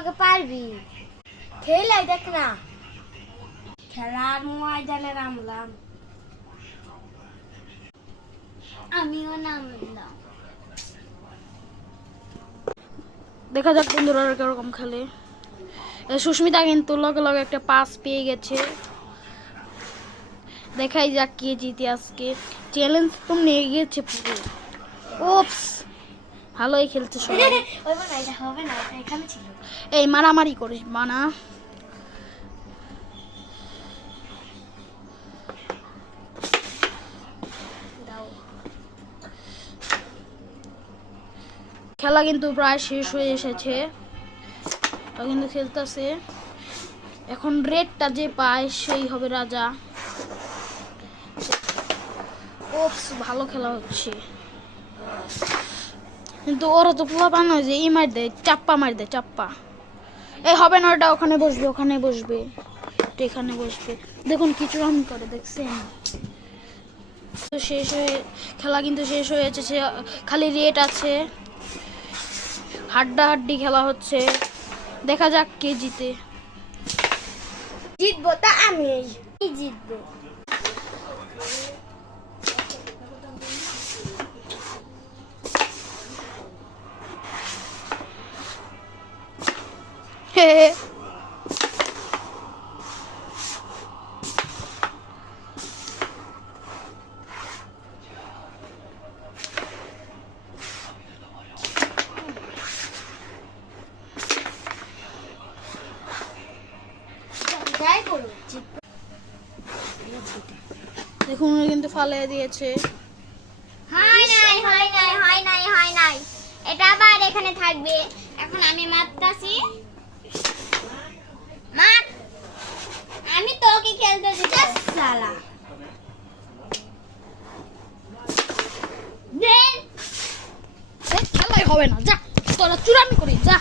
লগে পারবি খেলাই দেখ না খেলার ময়দানে নামলাম আমিও নামলাম দেখা যাক বন্ধুরা কিরকম খেলে সুস্মিতা কিন্তু লগে লগে একটা পাস পেয়ে গেছে দেখাই যাক কে জিতে আজকে চ্যালেঞ্জ তো নিয়ে গেছে পুরো ওপস ভালোই খেলছে সবাই ওই না এটা হবে না এটা এখানে ছিল এই মারামারি করিস মানা দাও খেলা কিন্তু প্রায় শেষ হয়ে এসেছে ও কিন্তু খেলতেছে এখন রেডটা যে পায় সেই হবে রাজা ওপস ভালো খেলা হচ্ছে কিন্তু ওরা তো পোলা বানা যে ই মার দেয় চাপ্পা মার দেয় চাপ্পা এই হবে না ওটা ওখানে বসবে তো এখানে বসবে দেখুন কিছু রান করে দেখছেন তো শেষ হয়ে খেলা কিন্তু শেষ হয়েছে খালি রেড আছে হাড্ডাহাড্ডি খেলা হচ্ছে দেখা যাক কে জিতে জিতবো তা আমি জিতবো হে হে। যাই করো জিতবো দেখুন উনি কিন্তু ফালিয়ে দিয়েছে হয় নাই এটা আবার এখানে থাকবে এখন আমি মারতাছি মার আমি তোকে খেলতে দিচ্ছি শালা খেলাই হবে না যা তোরা চূড়ামি করিস যা